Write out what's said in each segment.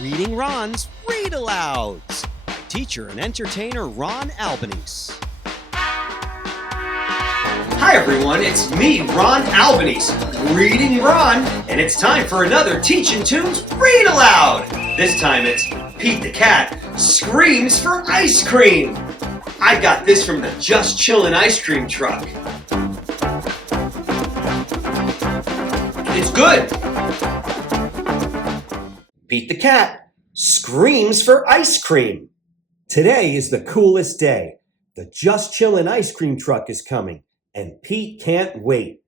Reading Ron's Read Alouds. Teacher and entertainer Ron Albanese. Hi everyone, it's me, Ron Albanese, Reading Ron, and it's time for another Teaching Tunes Read Aloud. This time it's Pete the Cat Screams for Ice Cream. I got this from the Just Chillin' ice cream truck. It's good. Pete the Cat screams for ice cream. Today is the coolest day. The Just Chillin' ice cream truck is coming, and Pete can't wait.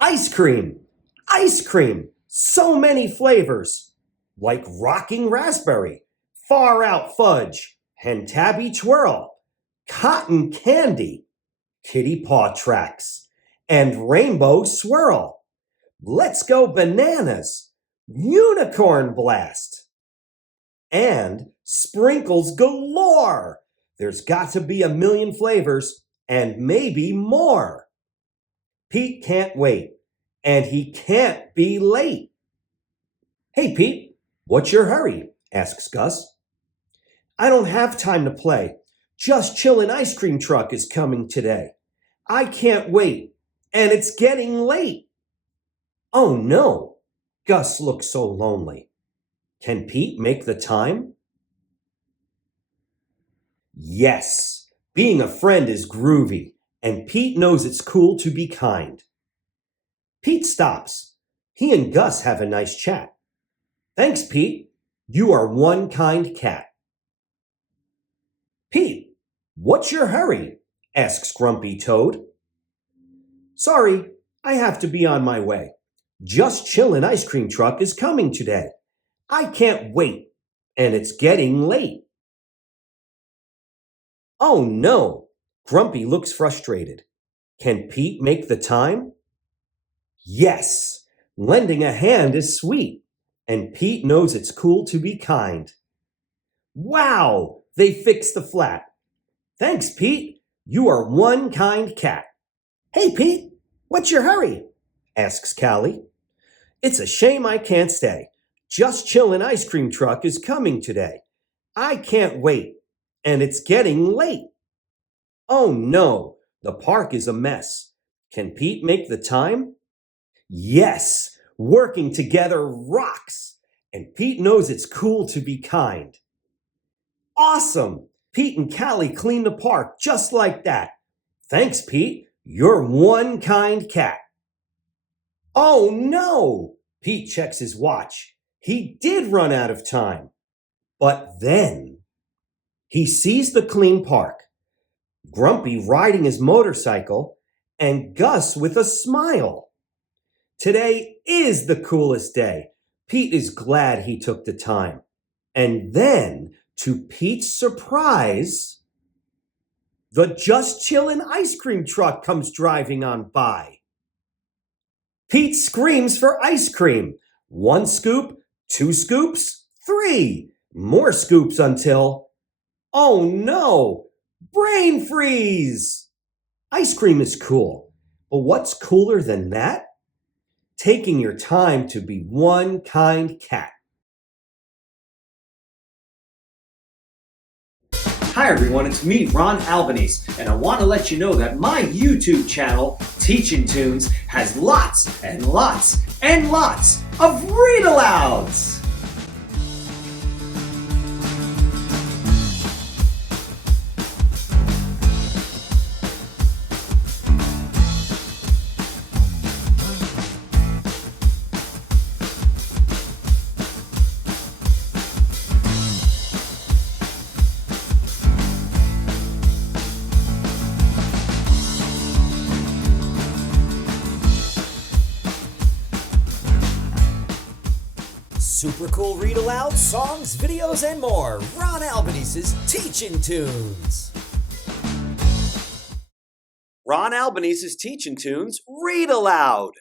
Ice cream! Ice cream! So many flavors! Like rocking raspberry, far out fudge, and tabby twirl, cotton candy, kitty paw tracks, and rainbow swirl. Let's go bananas! Unicorn blast! And sprinkles galore! There's got to be a million flavors and maybe more. Pete can't wait, and he can't be late. Hey, Pete, what's your hurry? Asks Gus. I don't have time to play. Just Chillin' ice cream truck is coming today. I can't wait, and it's getting late. Oh no! Gus looks so lonely. Can Pete make the time? Yes, being a friend is groovy, and Pete knows it's cool to be kind. Pete stops. He and Gus have a nice chat. Thanks, Pete. You are one kind cat. Pete, what's your hurry? Asks Grumpy Toad. Sorry, I have to be on my way. Just Chillin' ice cream truck is coming today. I can't wait, and it's getting late. Oh no! Grumpy looks frustrated. Can Pete make the time? Yes! Lending a hand is sweet, and Pete knows it's cool to be kind. Wow! They fixed the flat. Thanks, Pete. You are one kind cat. Hey, Pete, what's your hurry? Asks Callie. It's a shame I can't stay. Just Chillin' ice cream truck is coming today. I can't wait, and it's getting late. Oh no, the park is a mess. Can Pete make the time? Yes, working together rocks, and Pete knows it's cool to be kind. Awesome! Pete and Callie cleaned the park just like that. Thanks, Pete. You're one kind cat. Oh no! Pete checks his watch. He did run out of time. But then he sees the clean park, Grumpy riding his motorcycle, and Gus with a smile. Today is the coolest day. Pete is glad he took the time. And then, to Pete's surprise, the Just Chillin' ice cream truck comes driving on by. Pete screams for ice cream. 1 scoop, 2 scoops, 3. More scoops until, oh no, brain freeze! Ice cream is cool, but what's cooler than that? Taking your time to be one kind cat. Hi everyone, it's me, Ron Albanese, and I want to let you know that my YouTube channel, Teaching Tunes, has lots and lots and lots of read-alouds! Super cool read aloud, songs, videos, and more. Ron Albanese's Teaching Tunes. Ron Albanese's Teaching Tunes Read Aloud.